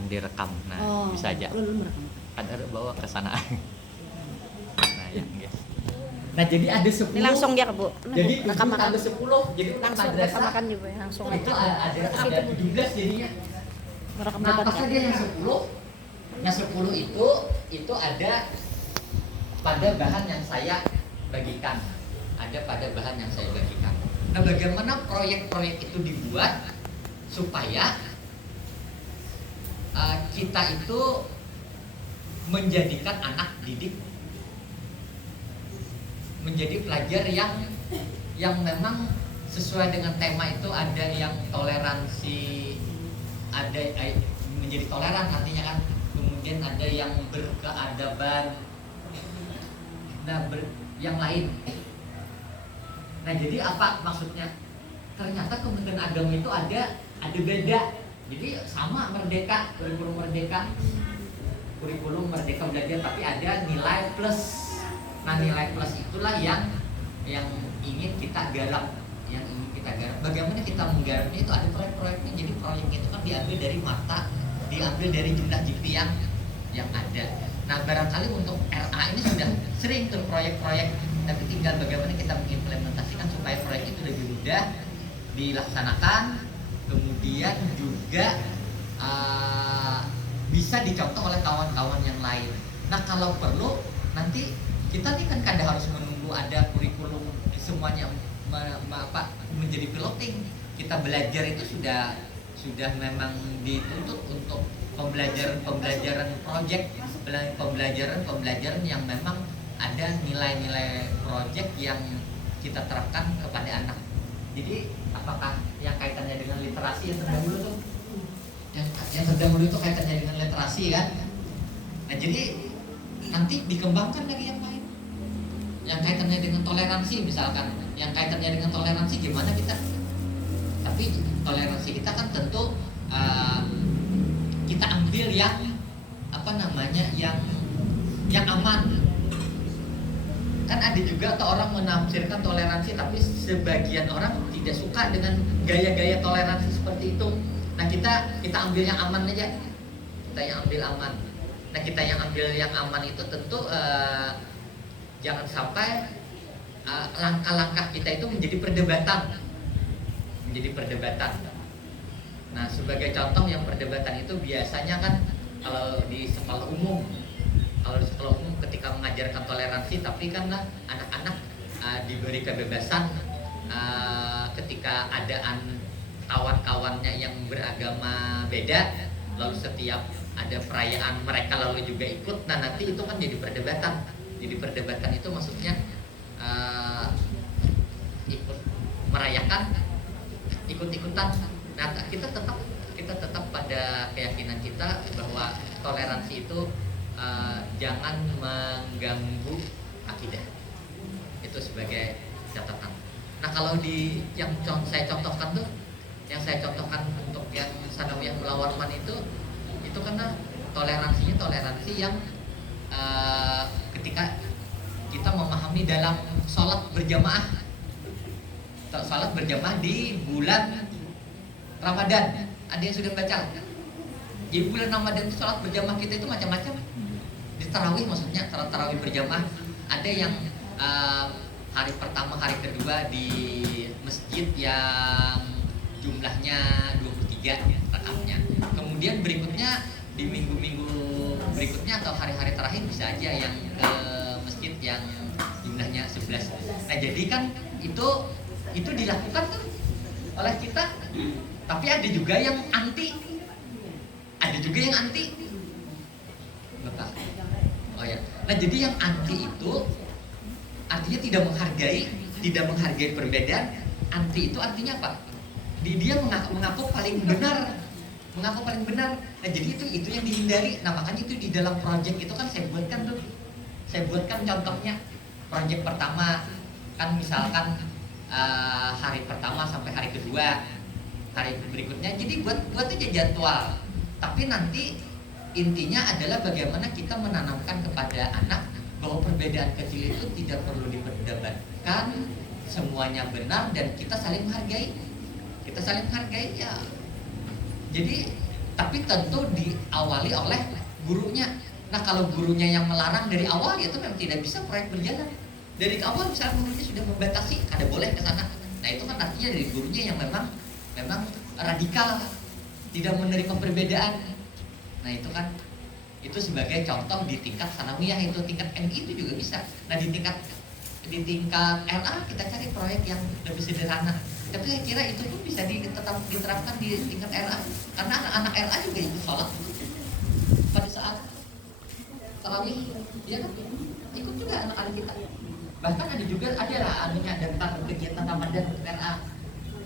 akan direkam. Nah, bisa aja. Lu merekam. Ada bawa ke sana. Nah, ya, guys. Nah, jadi ada 10. Ini langsung ya, Bu. Jadi rekam makan. 10. Jadi Langsung rekam makan juga ya, langsung itu aja. ada 17 jadinya. Merekam Nah, debat apa ya. saja yang 10? Nah, 10 itu ada pada bahan yang saya bagikan. Ada pada bahan yang saya bagikan. Nah, bagaimana proyek-proyek itu dibuat supaya kita itu menjadikan anak didik menjadi pelajar yang memang sesuai dengan tema itu. Ada yang toleransi, ada menjadi toleran artinya kan, kemudian ada yang berkeadaban, nah yang lain. Nah, jadi apa maksudnya? Ternyata Kementerian Agama itu ada beda. Jadi sama merdeka, kurikulum merdeka belajar, tapi ada nilai plus. Nah, nilai plus itulah yang ingin kita garap, Bagaimana kita menggarapnya itu ada proyek-proyeknya. Jadi proyek itu kan diambil dari mata, diambil dari jumlah GP yang ada. Nah, barangkali untuk RA ini sudah sering tuh proyek-proyek, tapi tinggal bagaimana kita mengimplementasikan supaya proyek itu lebih mudah dilaksanakan, kemudian juga bisa dicontoh oleh kawan-kawan yang lain. Nah, kalau perlu nanti kita nih kan harus menunggu ada kurikulum semuanya menjadi piloting. Kita belajar itu sudah memang dituntut untuk pembelajaran project, pembelajaran yang memang ada nilai-nilai project yang kita terapkan kepada anak. Jadi apakah yang kaitannya dengan literasi yang terdahulu tuh, yang terdahulu itu kaitannya dengan literasi kan? Nah, jadi nanti dikembangkan lagi yang lain, yang kaitannya dengan toleransi misalkan. Yang kaitannya dengan toleransi gimana kita? Tapi toleransi kita kan tentu kita ambil yang yang aman. Kan ada juga orang menafsirkan toleransi, tapi sebagian orang tidak suka dengan gaya-gaya toleransi seperti itu. Nah, kita ambil yang aman aja. Kita yang ambil aman. Nah, kita yang ambil yang aman itu tentu jangan sampai langkah-langkah kita itu menjadi perdebatan. Nah, sebagai contoh yang perdebatan itu biasanya kan kalau di sekolah umum ketika mengajarkan toleransi, tapi kan anak-anak diberi kebebasan ketika ada kawan-kawannya yang beragama beda, lalu setiap ada perayaan mereka lalu juga ikut. Nah, nanti itu kan jadi perdebatan. Jadi perdebatan itu maksudnya ikut merayakan, ikut-ikutan. Nah, kita tetap pada keyakinan kita bahwa toleransi itu jangan mengganggu akidah. Itu sebagai catatan. Nah, kalau yang saya contohkan untuk yang sanawiyah melawan man itu karena toleransi yang ketika kita memahami dalam sholat berjamaah di bulan Ramadan. Ada yang sudah baca? Di bulan Ramadan itu sholat berjamaah kita itu macam-macam. Di tarawih maksudnya, tarawih berjamaah. Ada yang hari pertama, hari kedua di masjid yang jumlahnya 23 rakaatnya. Kemudian berikutnya di minggu-minggu berikutnya atau hari-hari terakhir bisa aja yang ke masjid yang jumlahnya 11. Nah, jadi kan itu dilakukan tuh oleh kita. Tapi ada juga yang anti. Betul. Oh ya. Nah, jadi yang anti itu artinya tidak menghargai perbedaan. Anti itu artinya apa? Dia mengaku paling benar. Nah, jadi itu yang dihindari. Nah, makanya itu di dalam proyek itu kan saya buatkan contohnya. Proyek pertama kan misalkan hari pertama sampai hari kedua, hari berikutnya. Jadi buat aja jadwal. Tapi nanti intinya adalah bagaimana kita menanamkan kepada anak bahwa perbedaan kecil itu tidak perlu diperdebatkan, semuanya benar dan kita saling menghargai ya. Jadi tapi tentu diawali oleh gurunya. Nah kalau gurunya yang melarang dari awal, itu memang tidak bisa proyek berjalan. Dari awal misalnya gurunya sudah membatasi, ada boleh ke sana. Nah itu kan artinya dari gurunya yang memang radikal, tidak menerima perbedaan. Nah itu kan, itu sebagai contoh di tingkat sanawiyah, itu tingkat MI itu juga bisa. Nah di tingkat LA kita cari proyek yang lebih sederhana. Tapi saya kira itu pun bisa tetap diterapkan di tingkat LA, karena anak-anak LA juga ikut sholat pada saat tarawih, ya kan? Ikut juga anak-anak kita. Bahkan ada juga lah anunya daftar kegiatan Ramadan LA,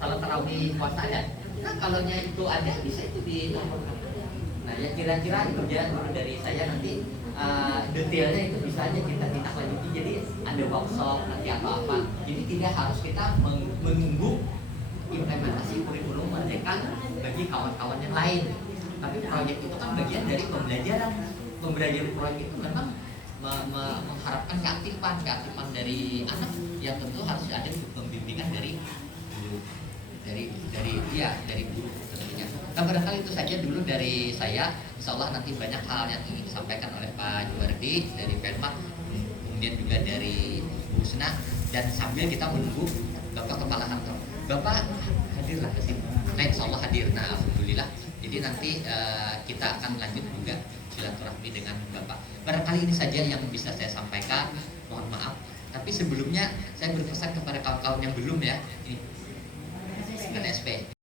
salat tarawih puasa ada. Nah kalau itu ada, bisa itu dilaporkan. Nah ya kira-kira itu aja dulu dari saya. Nanti detailnya itu bisa aja kita tindak lanjuti. Jadi ada workshop nanti atau apa. Jadi tidak harus kita menunggu implementasi kurikulum merdeka bagi kawan-kawan yang lain. Tapi proyek itu kan bagian dari pembelajaran. Pembelajaran proyek itu memang mengharapkan keaktifan dari anak, yang tentu harus ada pembimbingan dari guru, dari guru tentunya. Nah barangkali itu saja dulu dari saya. Insya Allah nanti banyak hal yang ingin disampaikan oleh Pak Juwardi dari Penmak, kemudian juga dari Bu Husna, dan sambil kita menunggu Bapak Kepala Kantor. Bapak hadirlah ke sini. Nah insya Allah hadir. Nah alhamdulillah. Jadi nanti kita akan lanjut juga silaturahmi dengan Bapak. Barangkali ini saja yang bisa saya sampaikan. Mohon maaf. Tapi sebelumnya saya berpesan kepada kawan-kawan yang belum ya. Ini